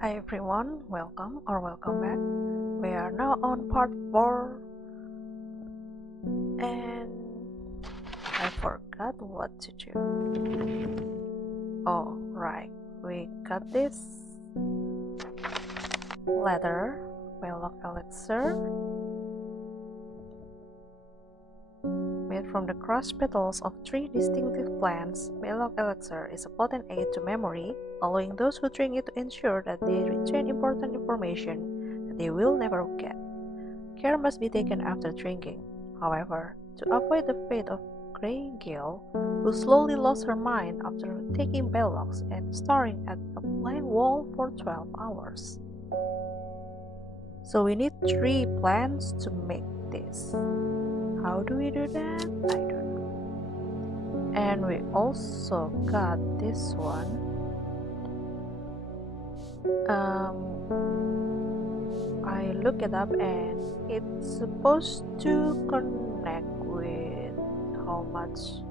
Hi everyone, welcome back. We are now on part 4 and I forgot what to do. Oh, right, we got this letter, Elixir, made from the crushed petals of 3 distinctive plants. Elixir is a potent aid to memory, allowing those who drink it to ensure that they retain important information that they will never forget. Care must be taken after drinking, however, to avoid the fate of Grey Gale, who slowly lost her mind after taking Bellocs and staring at a blank wall for 12 hours. So we need 3 plants to make this. How do we do that? I don't know. And we also got this one. I look it up and it's supposed to connect with how much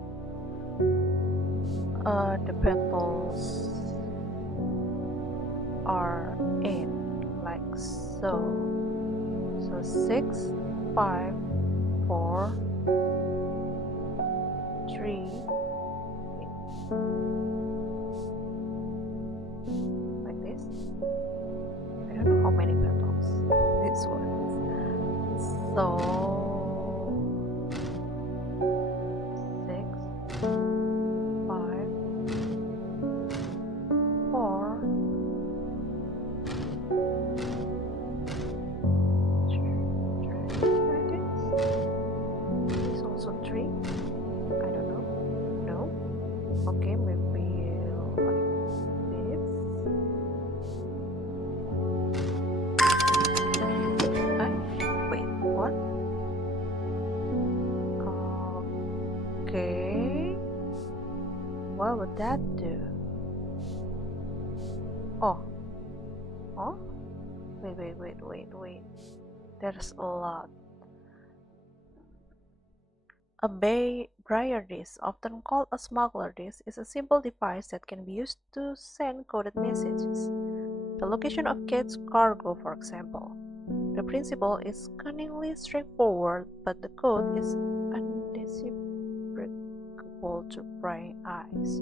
the petals are in, like so. So 6, 5, 4, 3, like this. I don't know how many petals this one is. So 6, 5, 4, 3, like this. It's also 3. I don't know. No. Okay, maybe like this. Wait, what? Okay. What would that do? Oh. Oh? Wait. There's a lot. A briar disk, often called a smuggler disk, is a simple device that can be used to send coded messages. The location of Kate's cargo, for example. The principle is cunningly straightforward, but the code is undecipherable to prying eyes.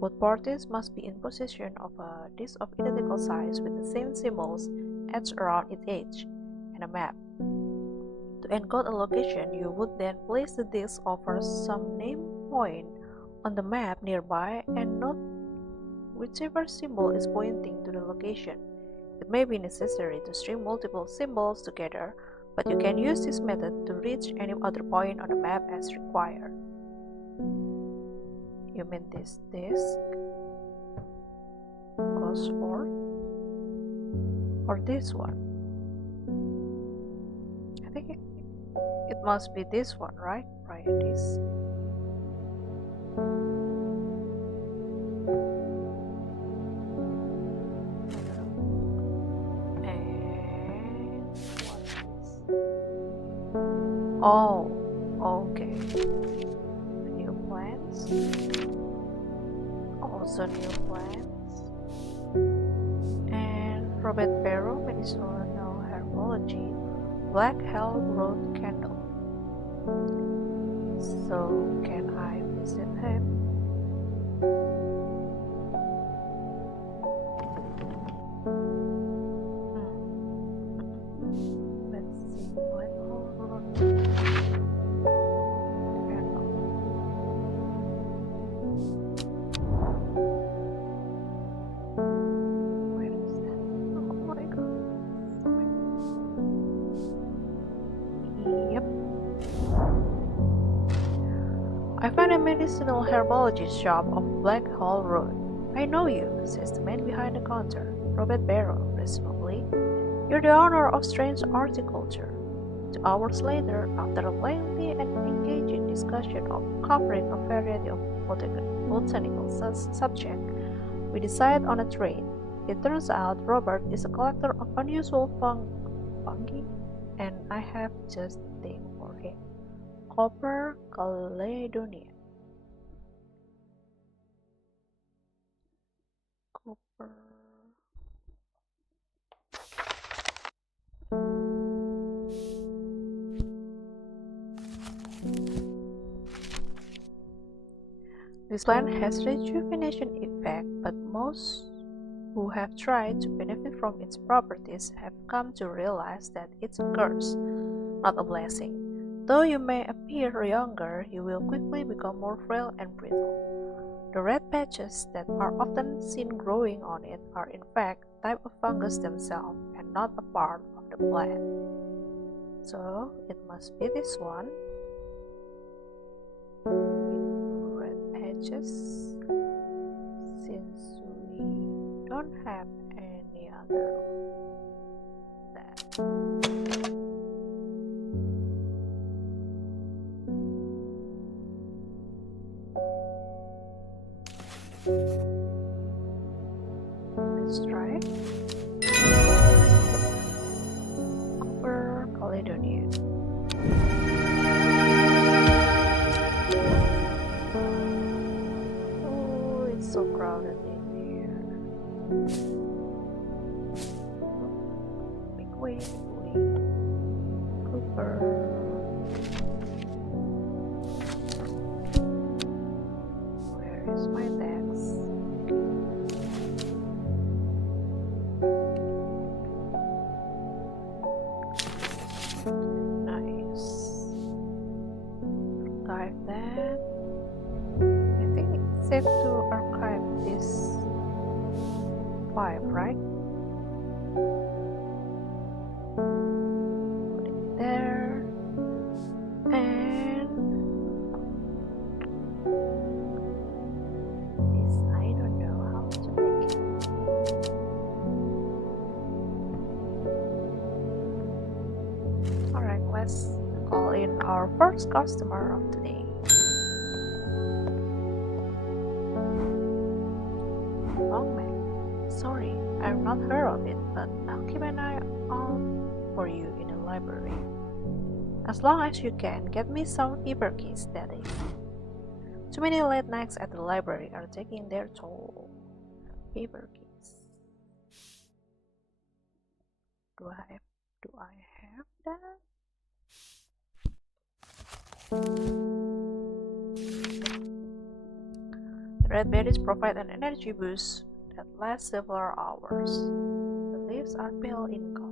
Both parties must be in possession of a disk of identical size with the same symbols etched around its edge, and a map. To encode a location, you would then place the disk over some name point on the map nearby and note whichever symbol is pointing to the location. It may be necessary to string multiple symbols together, but you can use this method to reach any other point on the map as required. You mean this disk goes forth, or this one? I think it must be this one, right? Prior disk. And what is? Oh, okay. New plants. Also new plants. And Robert Barrow, medicinal herbology, Black Hell Road Candle. So can I visit him? Let's see, Black Hell Road Candle. Where is that? Oh my god. Yep. I found a medicinal herbology shop off Black Hall Road. I know you, says the man behind the counter, Robert Barrow, presumably. You're the owner of Strange Horticulture. 2 hours later, after a lengthy and engaging discussion covering a variety of botanical subjects, we decide on a trade. It turns out Robert is a collector of unusual fungi, and I have just the thing for him. Copper Caledonia. Copper This plant has rejuvenation effect, but most who have tried to benefit from its properties have come to realize that it's a curse, not a blessing. Though you may appear younger, you will quickly become more frail and brittle. The red patches that are often seen growing on it are in fact a type of fungus themselves and not a part of the plant. So it must be this one with red patches, since we don't have any other that. Let's try Copper Caledonian. Oh, it's so crowded in here. Make way, Cooper. Where is my text? Nice. Archive that. I think it's safe to archive this file, right? Put it there. And this, I don't know how to make it. Alright, let's call in our first customer of today. Long man, sorry, I've not heard of it, but I'll keep an eye out for you in the library. As long as you can, get me some paper keys, that is. Too many late nights at the library are taking their toll. Paper keys. Do I have that? The red berries provide an energy boost that lasts several hours. The leaves are pale in color.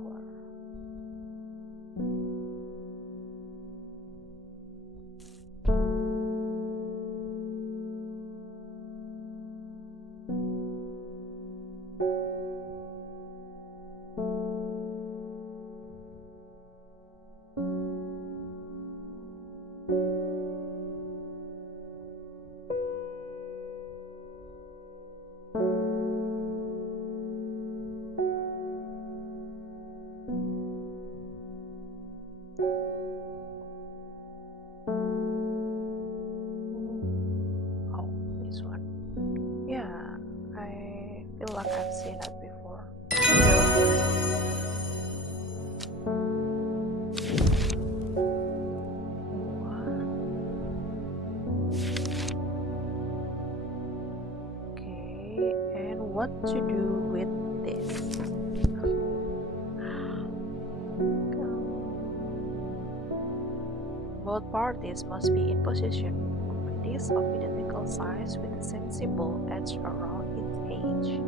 Feel like I've seen it before. Okay, and what to do with this? Both parties must be in possession of a disc of identical size with a sensible edge around its edge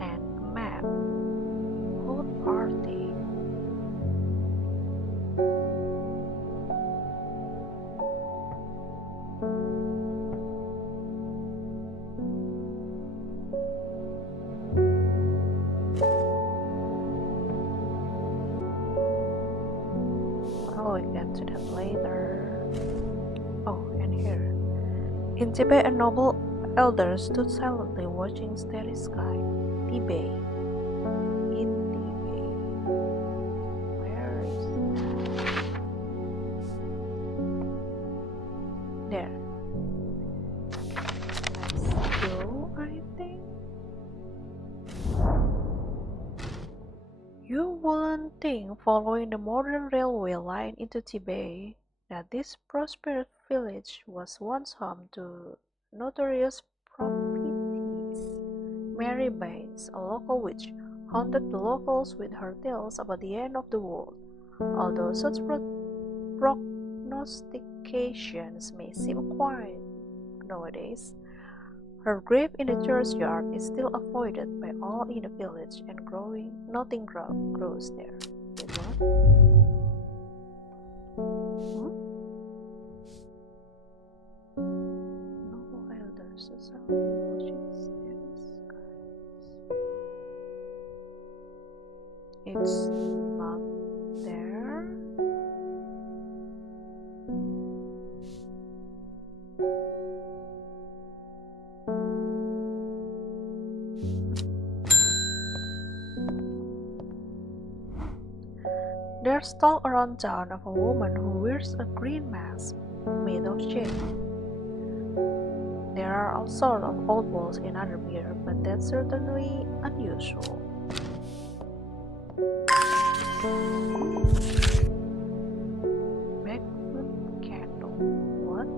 and a map. Both parties. Oh, we get to that later. Oh, and here. In Tibet, a noble elder stood silently watching starry sky. Tibet. In Tibet. Where is that? There. Let's go, I think. You wouldn't think, following the modern railway line into Tibet, that this prosperous village was once home to notorious prophetess Mary Baines, a local witch, haunted the locals with her tales about the end of the world. Although such prognostications may seem quiet nowadays, Her grave in the churchyard is still avoided by all in the village, and nothing grows there. Wait, what? Hmm? No elders, society watches every skies. It's not there. There's talk around town of a woman who wears a green mask made of shade. There are all sorts of old walls in other beer, but that's certainly unusual. Backwood candle. What?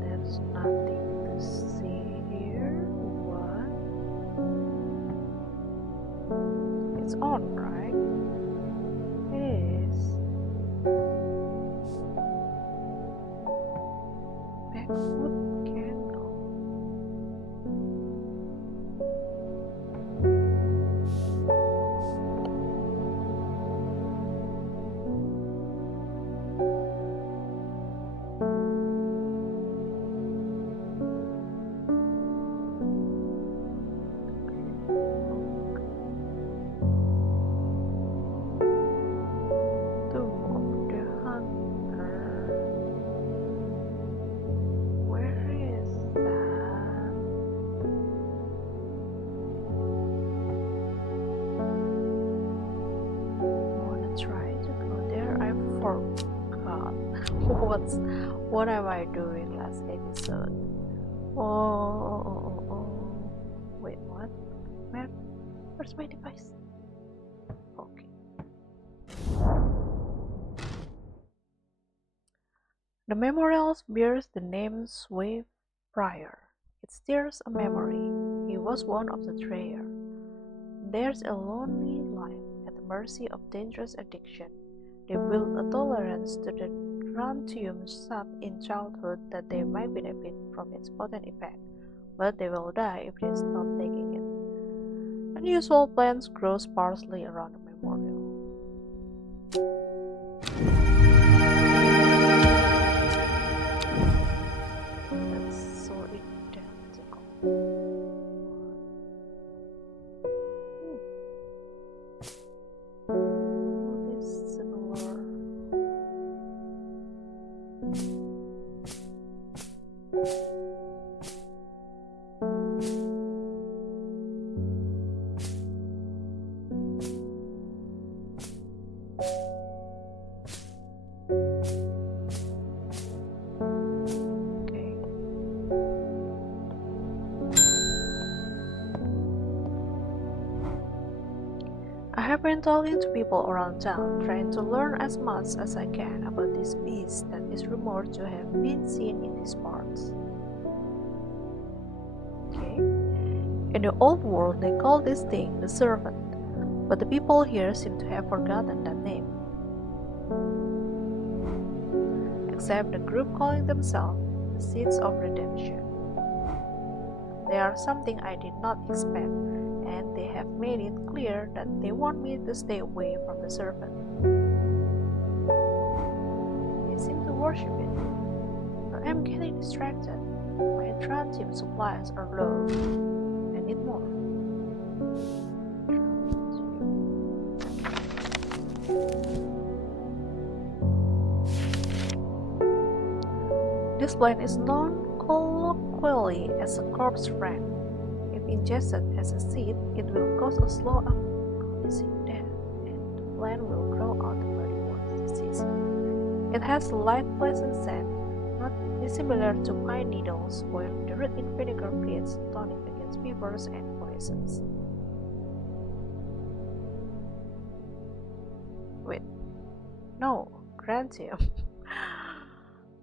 There's nothing to see here. What? It's on, right? It is. Backwood candle. Tomb of the Hunter. Where is that? I wanna try to go there. I forgot. What am I doing last episode? Oh. Wait, what? Where's my device? Okay. The memorial bears the name Swave Prior. It stirs a memory. He was one of the Trayer. There's a lonely life at the mercy of dangerous addiction. They build a tolerance to the Rantium sap in childhood that they might benefit from its potent effect, but they will die if they stop taking it. Unusual plants grow sparsely around the memorial. That's so identical. What is similar? Okay. I have been talking to people around town, trying to learn as much as I can about this beast that is rumored to have been seen in these parts. Okay. In the old world, they call this thing the servant, but the people here seem to have forgotten that name. Except the group calling themselves the Seeds of Redemption. They are something I did not expect, and they have made it clear that they want me to stay away from the serpent. They seem to worship it, but I'm getting distracted. My Trantium supplies are low. I need more. This plant is known colloquially as a corpse friend. If ingested as a seed, it will cause a slow alcoholism death, and the plant will grow out the body once deceased. It has a light, pleasant scent, not dissimilar to pine needles, while the root in vinegar creates a tonic against fevers and poisons. Wait, no, Grantium.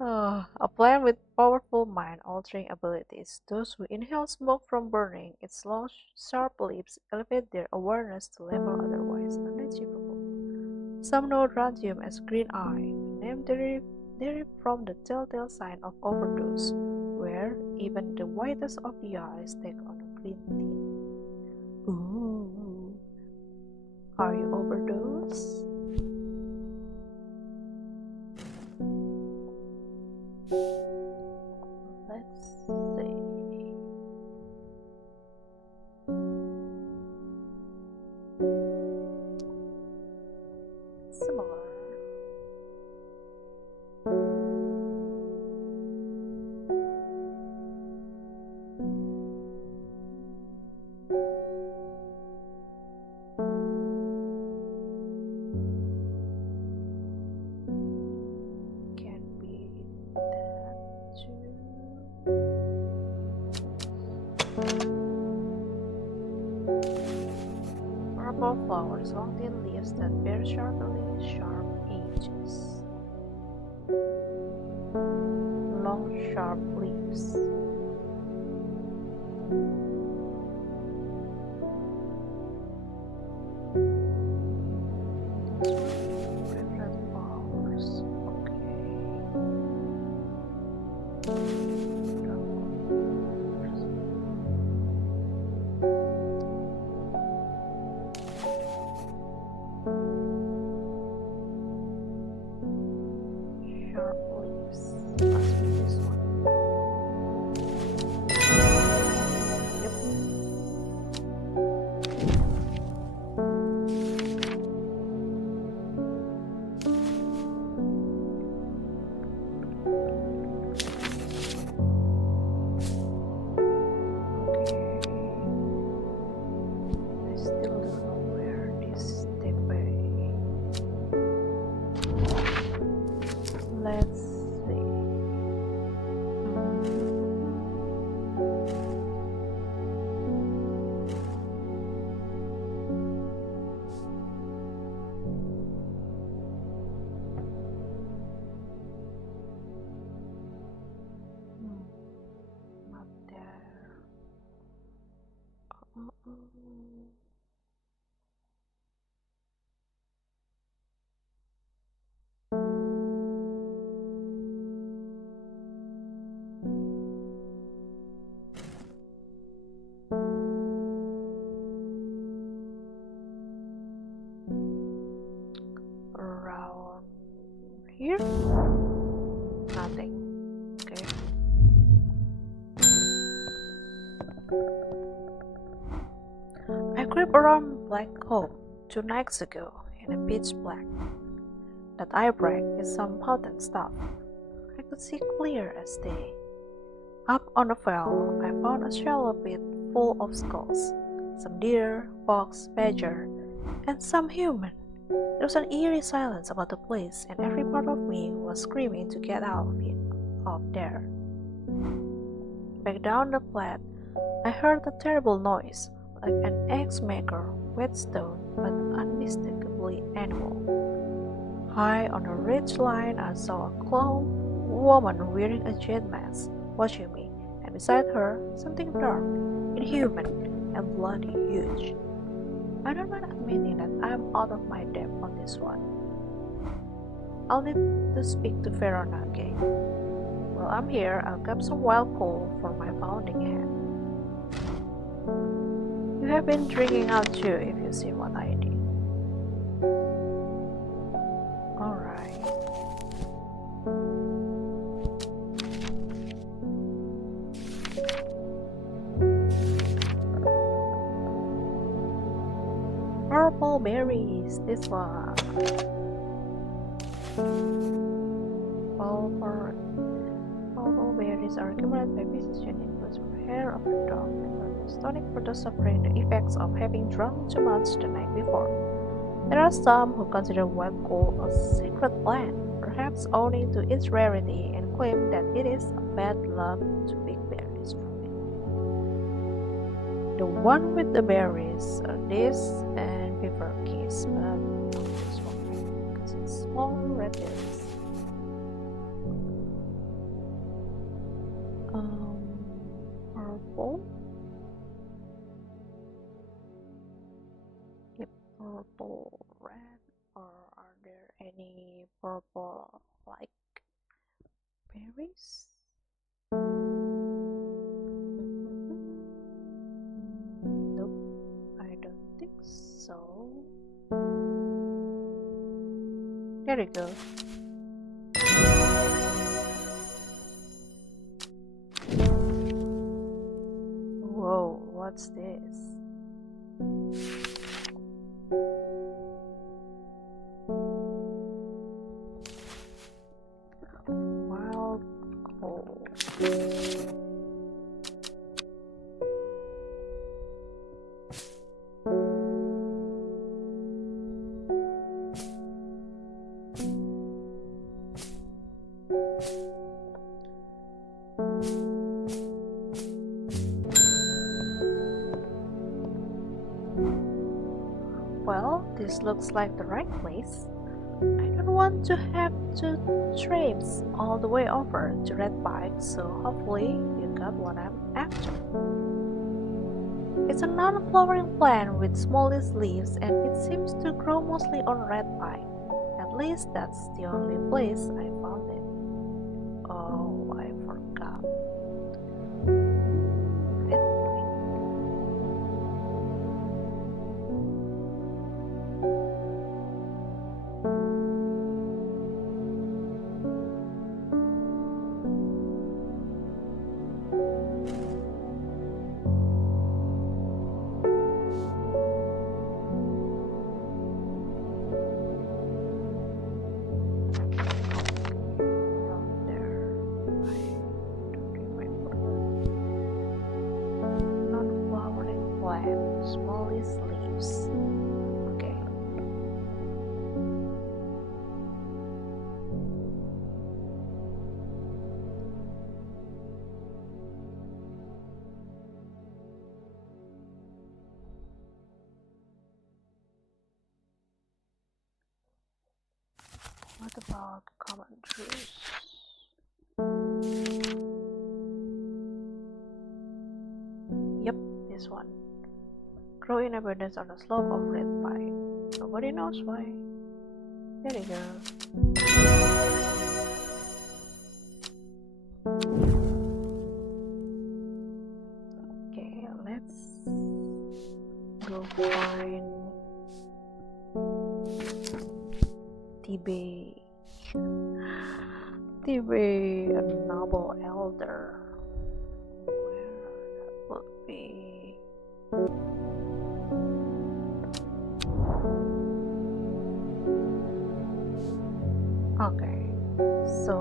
A plant with powerful mind-altering abilities. Those who inhale smoke from burning its long, sharp leaves elevate their awareness to level otherwise unachievable. Some know Rantium as Green Eye, a name derive from the telltale sign of overdose, where even the whitest of the eyes take on a green tint. Ooh, are you overdosed? Let's see. Similar. Can be that too. Purple flowers, long thin leaves that bear sharply sharp edges. Long sharp leaves. Red flowers. Sharp leaves. Must be this one. Yep. I still don't know where this take me. Let's see. Not there. Around here? Nothing. Okay. I crept around Black Hole 2 nights ago in a pitch black. That eye break is some potent stuff. I could see clear as day. Up on the fell, I found a shallow pit full of skulls. Some deer, fox, badger, and some human. There was an eerie silence about the place, and every part of me was screaming to get out of there. Back down the flat, I heard a terrible noise, like an axe-maker, whetstone, but unmistakably animal. High on a ridge line, I saw a clown woman wearing a jet mask watching me, and beside her, something dark, inhuman, and bloody huge. I don't mind admitting that I'm out of my depth on this one. I'll need to speak to Verona again. While I'm here, I'll grab some wild coal for my founding hand. You have been drinking out too, if you see what I did. Alright. Purple berries, this one. Purple berries are accumulated by physicians in blood from hair of the dog and are tonic for those suffering the effects of having drunk too much the night before. There are some who consider wild coal a sacred plant, perhaps owing to its rarity, and claim that it is a bad luck to pick berries from it. The one with the berries are this and beaver kiss, but not this one because it's small red berries. Purple. Yep, purple, red, or are there any purple like berries? Nope, I don't think so. There we go. Whoa, what's this? Wild coal. Well, this looks like the right place. I don't want to have to traipse all the way over to Red Pike, so hopefully you got what I'm after. It's a non-flowering plant with smallest leaves and it seems to grow mostly on Red Pike. At least that's the only place I found it. Oh, I forgot. Red Pike. Around there. I don't remember. Non-flowering plant, smallest leaves. Okay. What about common trees? Yep, this one. Grow in abundance on the slope of Red Pike. Nobody knows why. There you go. Okay, let's go find Tibe. Tibe, a noble elder. Where that would be? Okay, so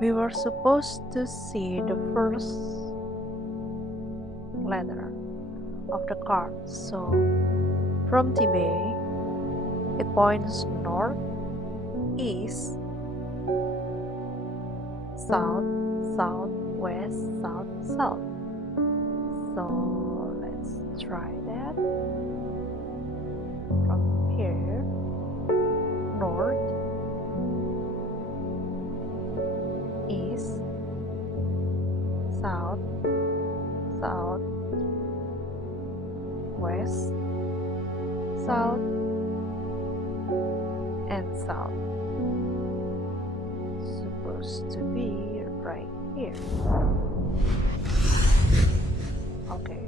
we were supposed to see the first letter of the card. So from Tibet, it points north, east, south, southwest, south, south. So let's try that. From here, north, east, south, south, west, south, and south. Supposed to be right here. Okay,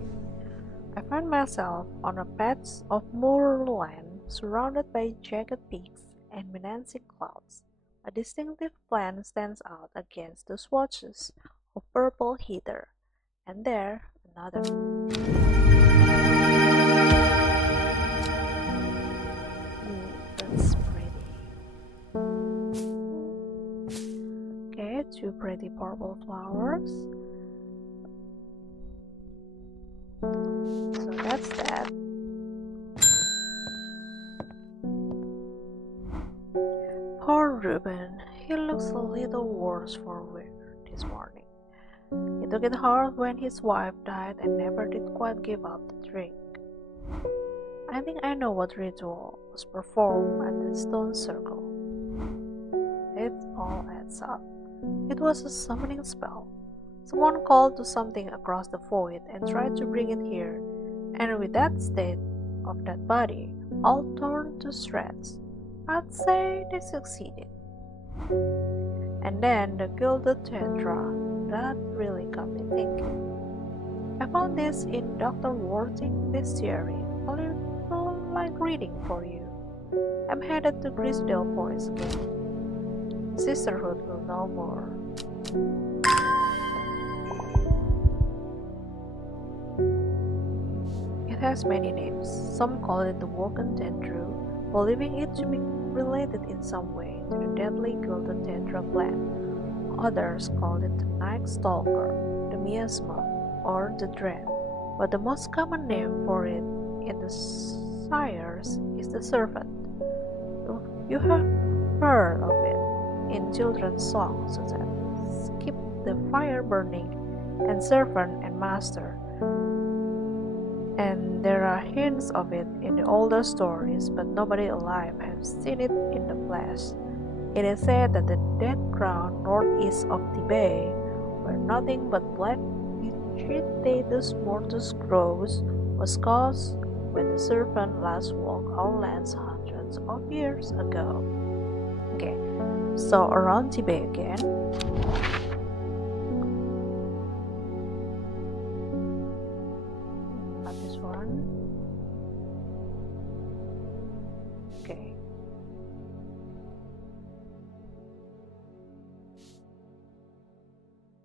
I find myself on a patch of moorland surrounded by jagged peaks and menacing clouds. A distinctive plant stands out against the swatches of purple heather, and there another. Ooh, that's pretty. Okay, two pretty purple flowers. So that's that. Poor Ruben, he looks a little worse for wear this morning. He took it hard when his wife died and never did quite give up the drink. I think I know what ritual was performed at the stone circle. It all adds up. It was a summoning spell. Someone called to something across the void and tried to bring it here, and with that state of that body all torn to shreds, I'd say they succeeded. And then the gilded tundra. That really got me thinking. I found this in Dr. Worthing's bestiary. A little like reading for you. I'm headed to Grisdale Forest again. Sisterhood will know more. It has many names. Some call it the Woken Tendru, believing it to be related in some way to the deadly Golden Tendra plant. Others call it the Night Stalker, the Miasma, or the Dread, but the most common name for it in the Shires is the Serpent. You have heard of it in children's songs such as Keep the Fire Burning and Servant and Master. And there are hints of it in the older stories, but nobody alive has seen it in the flesh. It is said that the dead ground northeast of Tibet, where nothing but black Digitatus mortis grows, was caused when the serpent last walked our lands hundreds of years ago. Okay, so around Tibet again. Not this one. Okay.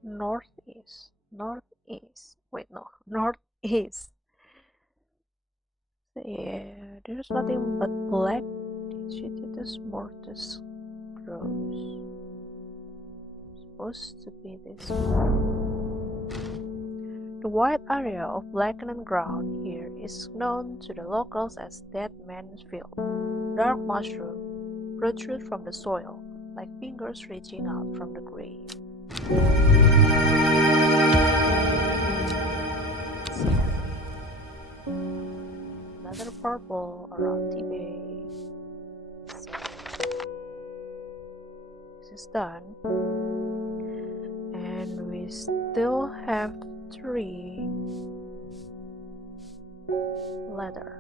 Northeast. Wait, no, northeast. Yeah, there's nothing but black Digitatus mortis grows. Supposed to be this one. The wide area of blackened ground here is known to the locals as Dead Man's Field. Dark mushrooms protrude from the soil, like fingers reaching out from the grave. Another purple around Tibet. So, this is done. And we still have 3 letters.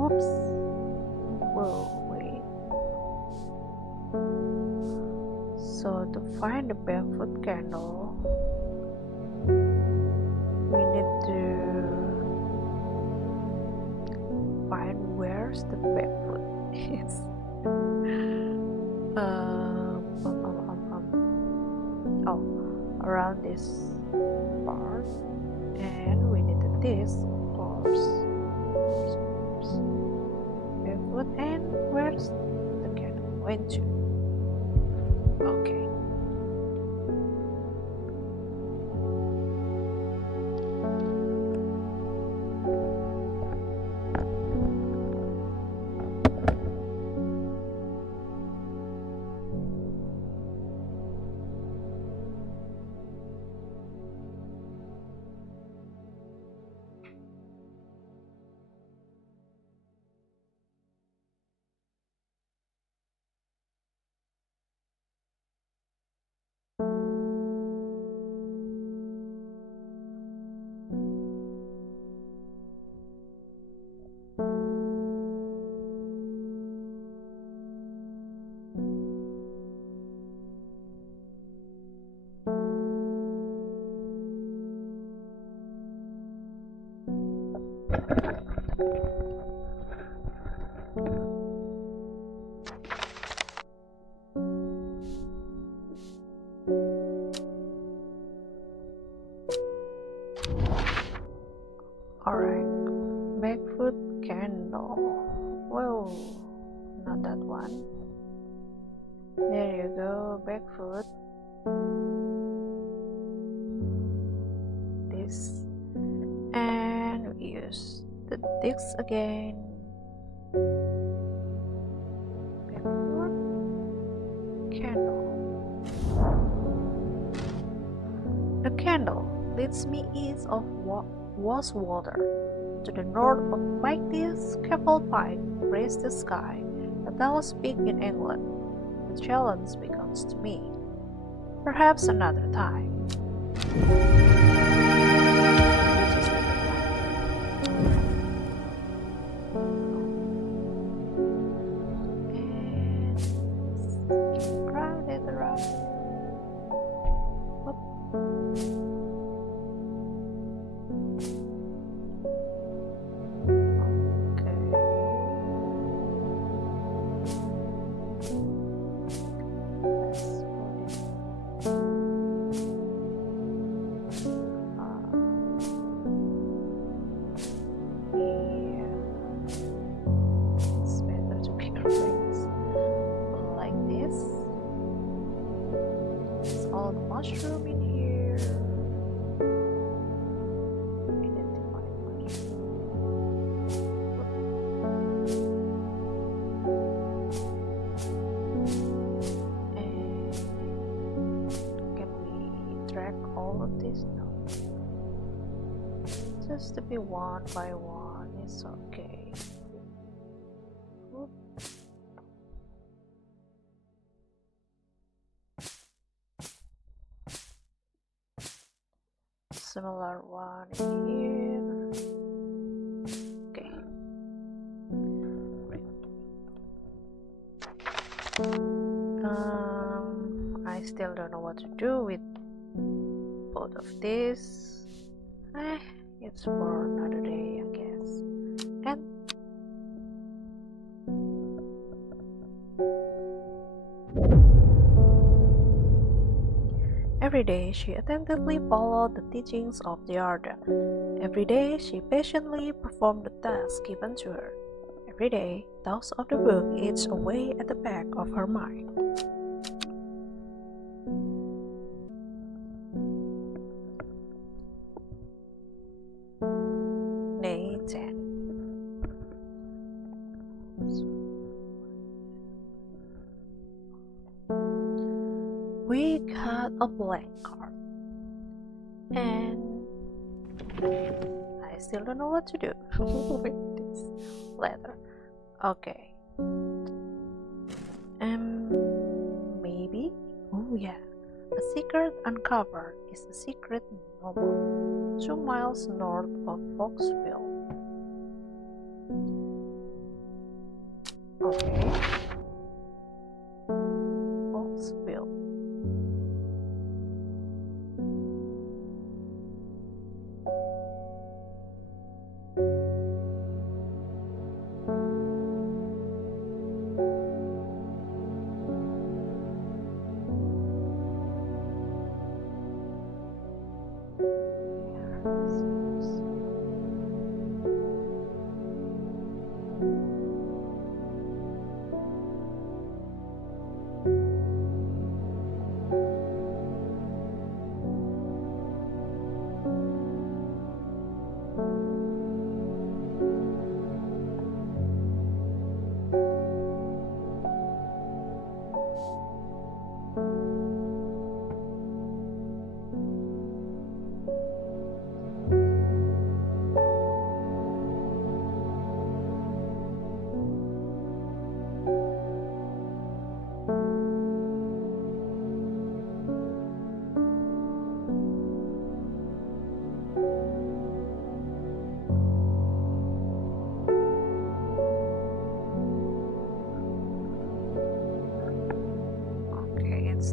Oops. Whoa, wait. So to find the barefoot candle, we need to find where's the barefoot is. Oh, around this part, and we needed this, of course. Barefoot, and where's the candle going to? Okay. Alright, barefoot candle. Whoa, not that one. There you go, barefoot. this. And we use the disc again. Backward. Candle. The candle leads me east of Water. To the north of Mighty's Capel Pike raised the sky, the tallest peak in England. The challenge beckons to me. Perhaps another time. And it's crowded around. All the mushroom in here. Identify mushroom. And can we track all of this? No. Just to be one by one is okay. Oop. Similar one in here. Okay. Great. I still don't know what to do with both of these. It's for another day, I guess. And every day she attentively followed the teachings of the order. Every day she patiently performed the task given to her. Every day, thoughts of the book eats away at the back of her mind. Day 10. We got a blank card. And I still don't know what to do with this letter. Okay. Maybe? Oh yeah. A secret uncovered is a secret noble 2 miles north of Foxville. Okay. Foxville.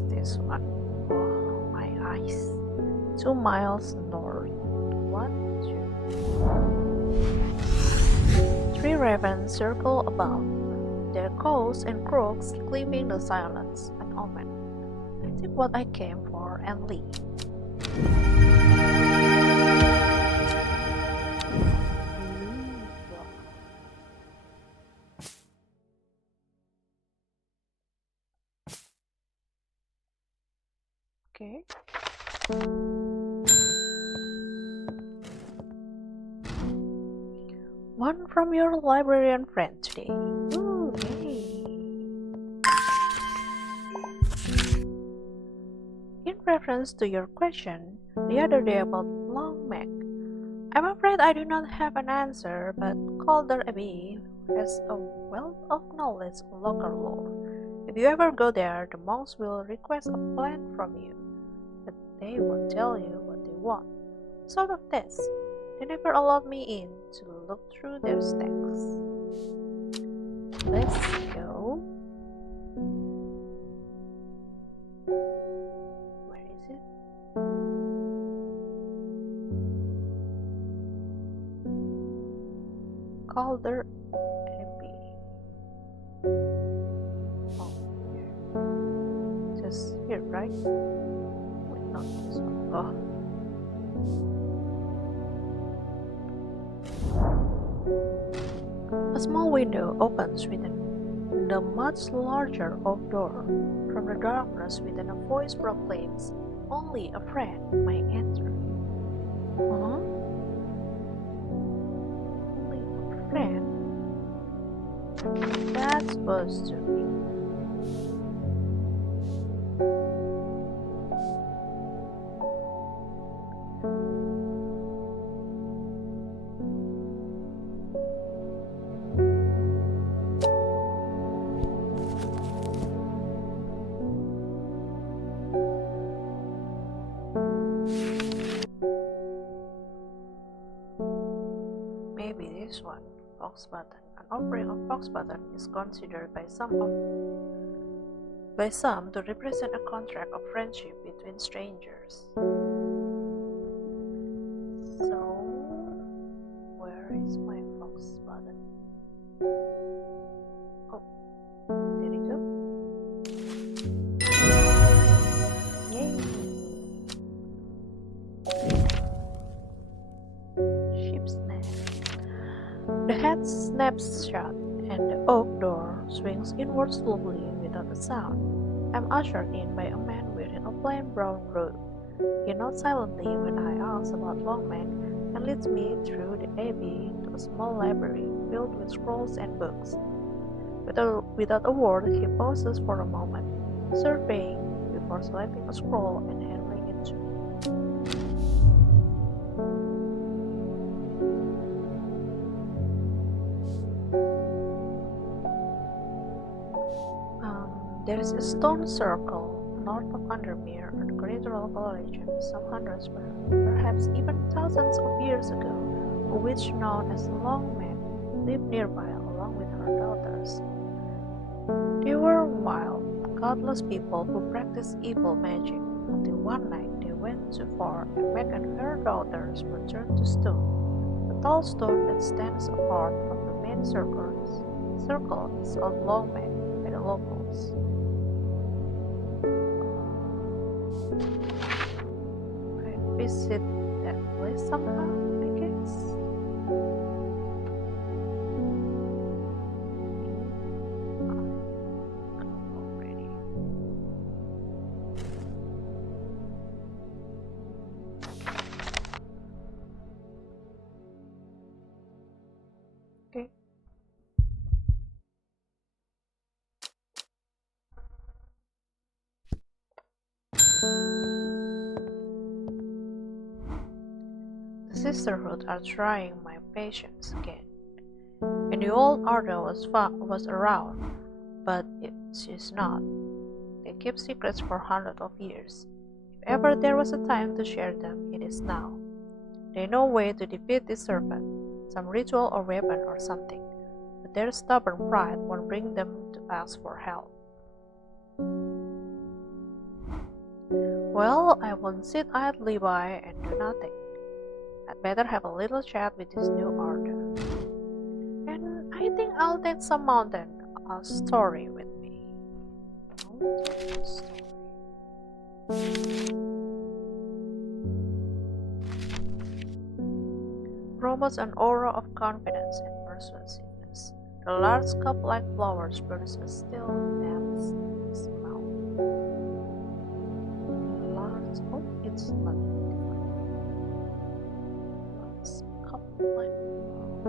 This one. Oh, my eyes. 2 miles north. 1, 2. 3 ravens circle above, their calls and croaks cleaving the silence, an omen. I take what I came for and leave. Okay. One from your librarian friend today. Ooh, yay! In reference to your question the other day about long neck, I'm afraid I do not have an answer, but Calder Abbey has a wealth of knowledge of local lore. If you ever go there, the monks will request a plan from you, but they won't tell you what they want. Sort of this. They never allowed me in to look through their stacks. Let's go. Where is it? Calder Abbey. Oh, here. Just here, right? Wait, not this one. Oh. A small window opens within the much larger oak door. From the darkness within, a voice proclaims, "Only a friend may enter." Huh? Only a friend? That's supposed to be. Maybe this one, Fox Button. An offering of Fox Button is considered by some to represent a contract of friendship between strangers. So, where is my Fox Button? Oh, there you go. Yay! Ship's nest. The head snaps shut, and the oak door swings inward slowly without a sound. I'm ushered in by a man wearing a plain brown robe. He nods silently when I ask about Longman and leads me through the abbey to a small library filled with scrolls and books. Without a word, he pauses for a moment, surveying before selecting a scroll and handing it to me. There is a stone circle north of Undermere, a great local legend, some hundreds, perhaps even thousands of years ago, a witch known as Longman lived nearby along with her daughters. They were wild, godless people who practiced evil magic, until one night they went too far and Meg and her daughters were turned to stone. The tall stone that stands apart from the main circle is called Longman by the locals. I visit that place somehow, I guess. Already. Okay. The sisterhood are trying my patience again. And the old Arda was around, but she's not. They keep secrets for hundreds of years. If ever there was a time to share them, it is now. They know a way to defeat this serpent, some ritual or weapon or something, but their stubborn pride won't bring them to ask for help. Well, I won't sit idly by and do nothing. I'd better have a little chat with this new Arda. And I think I'll take some mountain story with me. Mountain story. Promotes an aura of confidence and persuasiveness. The large cup-like flowers produce a still, dense smell. It's not cup-like flowers.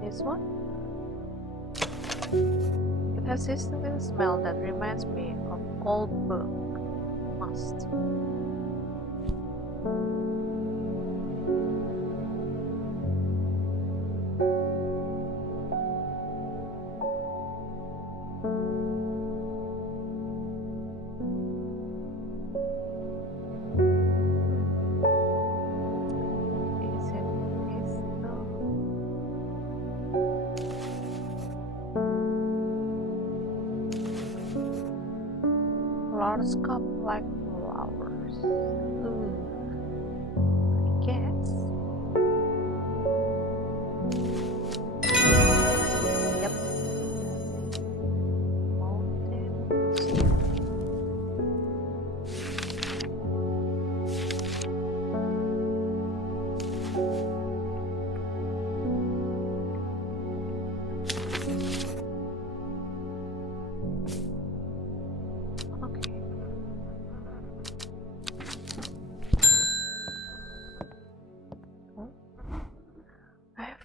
This one? It has this little smell that reminds me of old book. Must. Large cup-like flowers. I guess. Yep. Mountain.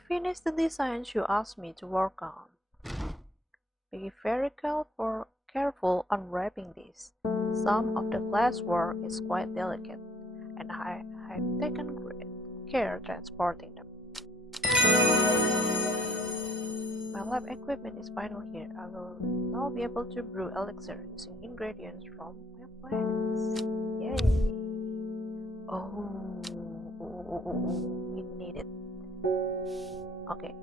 Finished the designs you asked me to work on. Be very careful unwrapping this. Some of the glasswork is quite delicate, and I have taken great care transporting them. My lab equipment is final here. I will now be able to brew elixir using ingredients from my plants. Yay! Oh, we need it. Okay.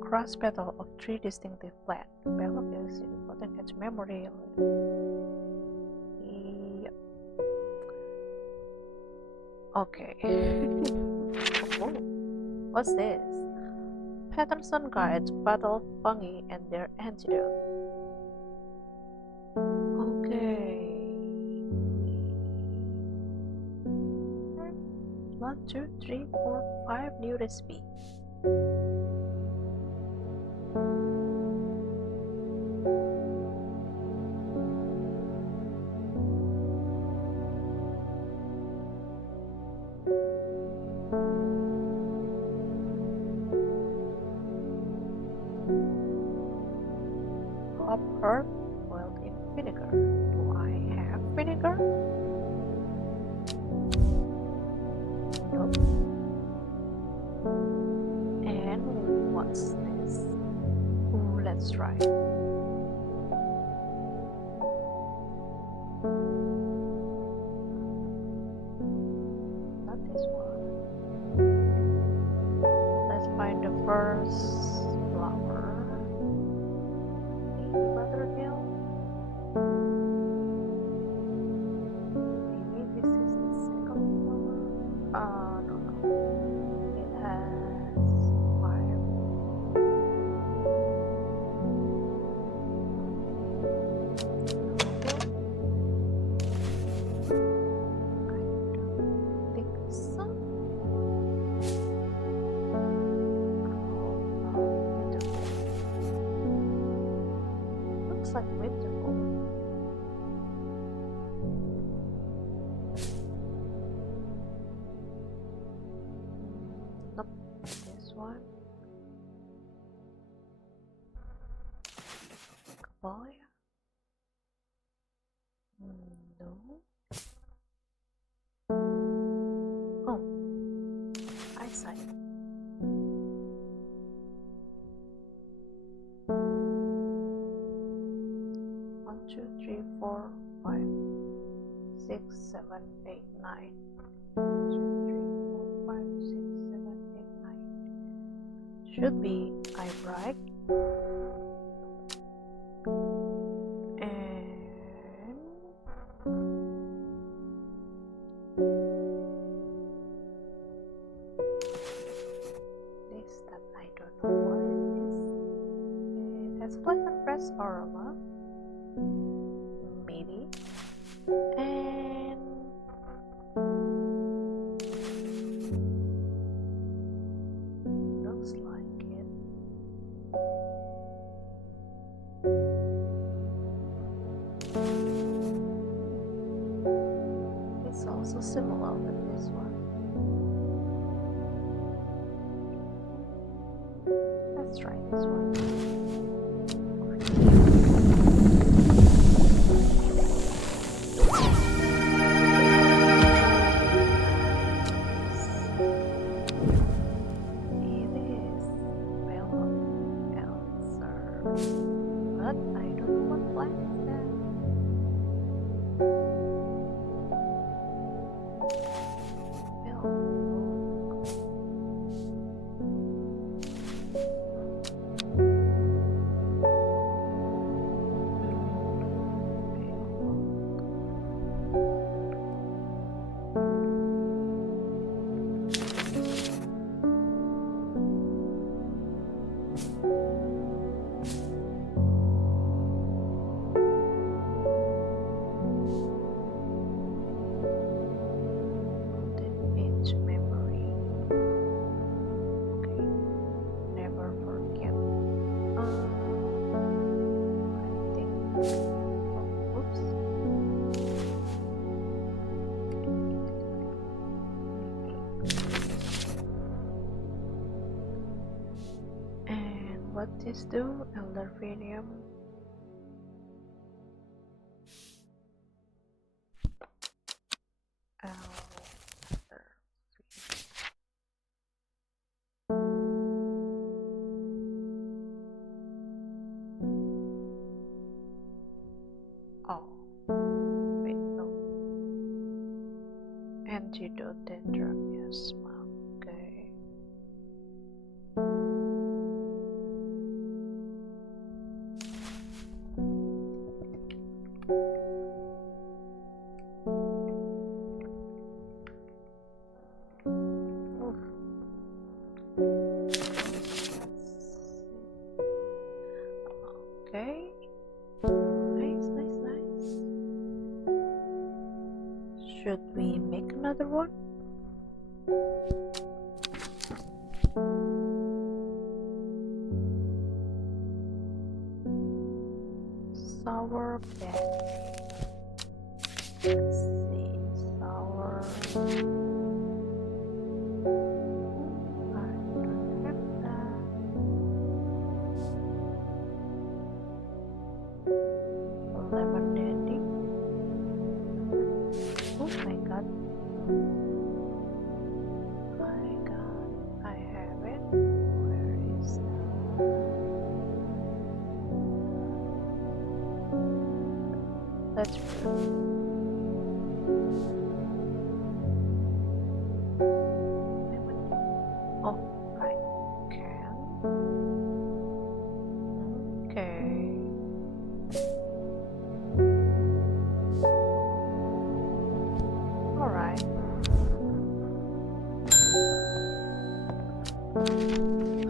Cross petal of 3 distinctive plants. Develop is important catch memory. Yep. Okay. Oh, what's this? Patterson Guide to Battle Fungi and their Antidote. Okay. 1, 2, 3, 4, 5 new recipe. Hop herb boiled in vinegar. Do I have vinegar? Nope. And what's this? Ooh, let's try. Not this one. Let's find the first flower. Maybe buttermilk. Maybe this is the second flower. No. It has 5. I don't think so. Looks like winterful. Nope, this one. Caballia? No. Oh, eyesight. 1, 2, 3, 4, 5, 6, 7, 8, 9. 1, 2, 3, 4, 5, 6, 7, 8, 9. Should be eyebright. And this that I don't know what is this. It has pleasant fresh aroma. Maybe. And looks like it. is also similar with this one. Let's try this one. But I don't know what plant is that. What this do? Eldervinium. Oh, wait, no. Pngtuber, yes, okay. Okay. Nice. Should we make another one? Sour berry. Let's see. Sour. I don't have that. Lemon dandy. Oh my god. I have it. Where is that? Let's prove. Oh, I can. Okay. Alright.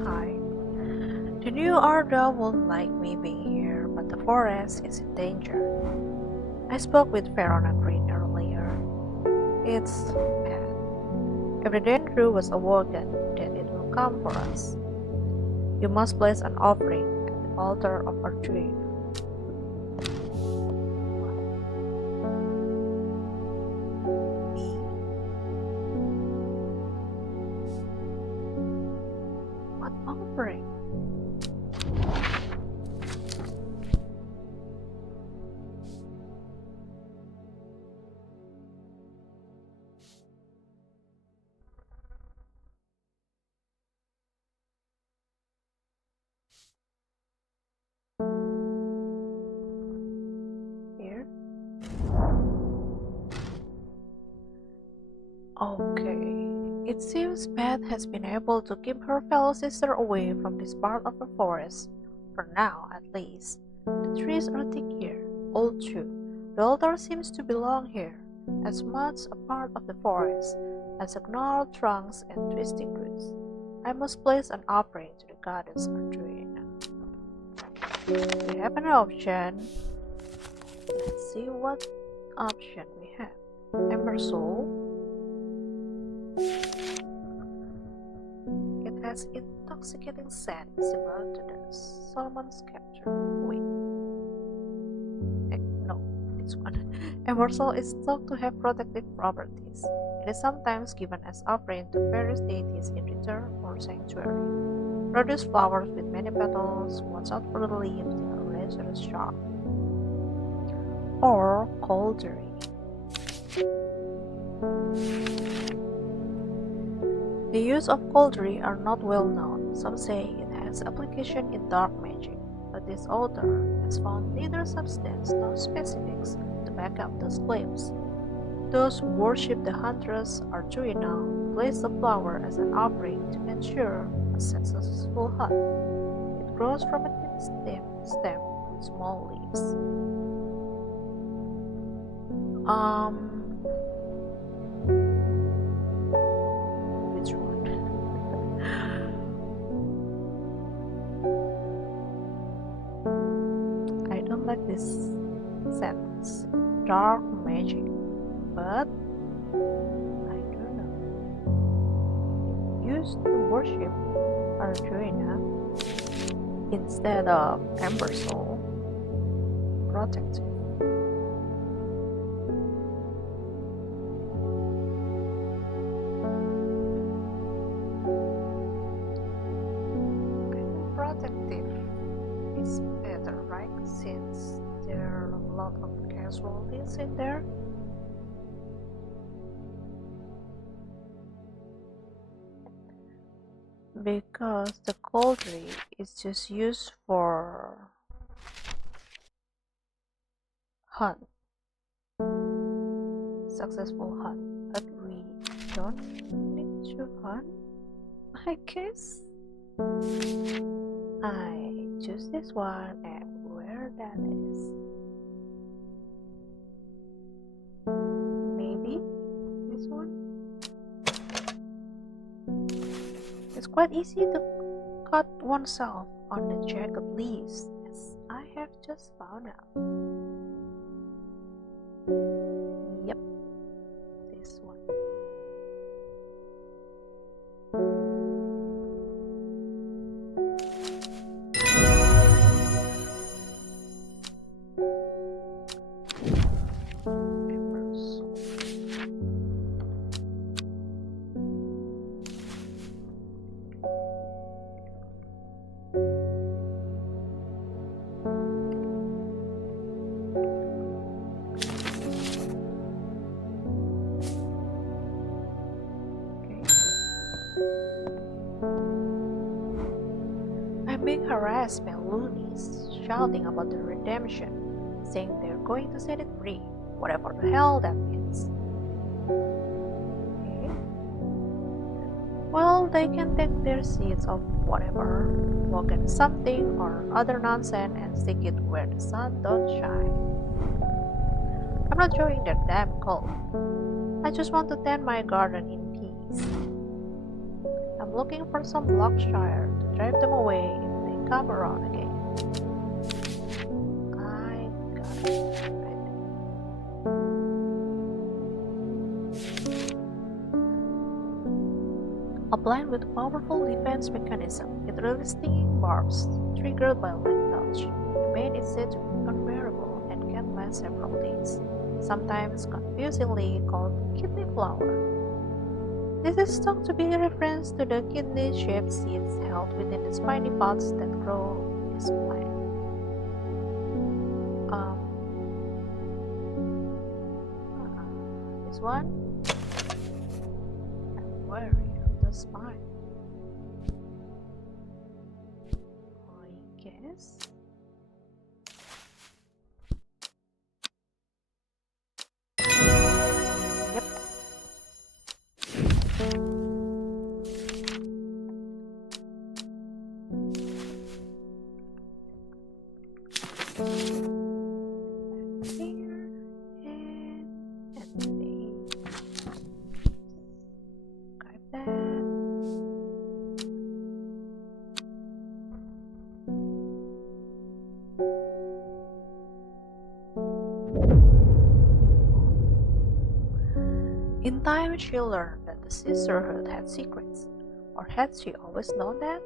Hi. The new Arda won't like me being here, but the forest is in danger. I spoke with Farron and Green earlier. It's bad. If the danger was awoken, then it will come for us. You must place an offering at the altar of our tree. What offering? Here? Okay. It seems Beth has been able to keep her fellow sister away from this part of the forest, for now at least. The trees are thick here, old too. The altar seems to belong here, as much a part of the forest as the gnarled trunks and twisting roots. I must place an offering to the goddess Arduina. We have an option. Let's see what option we have. Ember Soul. It has intoxicating scent similar to the Solomon's capture. Wait. No, this one. Embersol is thought to have protective properties. It is sometimes given as offering to various deities in return for sanctuary. Produce flowers with many petals, watch out for the leaves, they are razor sharp. Or cauldron. The use of cauldron are not well known. Some say it has application in dark magic, but this author has found neither substance nor specifics to back up those claims. Those who worship the huntress Arduina place the flower as an offering to ensure a successful hunt. It grows from a thin stem with small leaves. Which one? I don't like this sentence. Dark magic. But I don't know. It used to worship Arduina instead of Embersol. Protective. Protective is better, right? Since there are a lot of casualties in there. Because the cauldron is just used for hunt, successful hunt, but we don't need to hunt, I guess. I choose this one and where that is. Maybe this one. It's quite easy to cut oneself on the jagged leaves, as I have just found out. Yep, this one. I'm being harassed by loonies, shouting about the redemption, saying they're going to set it free, whatever the hell that means. Okay. Well, they can take their seeds of whatever, walk in something or other nonsense and stick it where the sun don't shine. I'm not joining their damn cult. I just want to tend my garden in peace. I'm looking for some Lockshire to drive them away if they come around again. I got it. A plant with a powerful defense mechanism, it releases stinging barbs triggered by light touch. The pain is said to be unbearable and can last several days, sometimes confusingly called kidney flower. This is thought to be a reference to the kidney-shaped seeds held within the spiny pods that grow in this plant. This one? I'm wary of the spine. I guess. Yep. In time, she learned that the sisterhood had secrets, or had she always known that?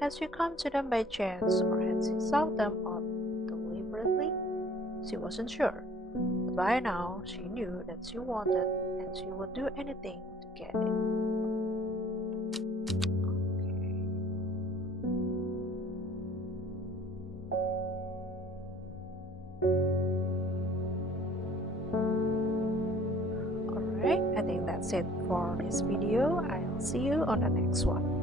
Had she come to them by chance, or had she sought them out deliberately? She wasn't sure. But by now, she knew that she wanted and she would do anything to get it. Alright, I think that's it for this video. I'll see you on the next one.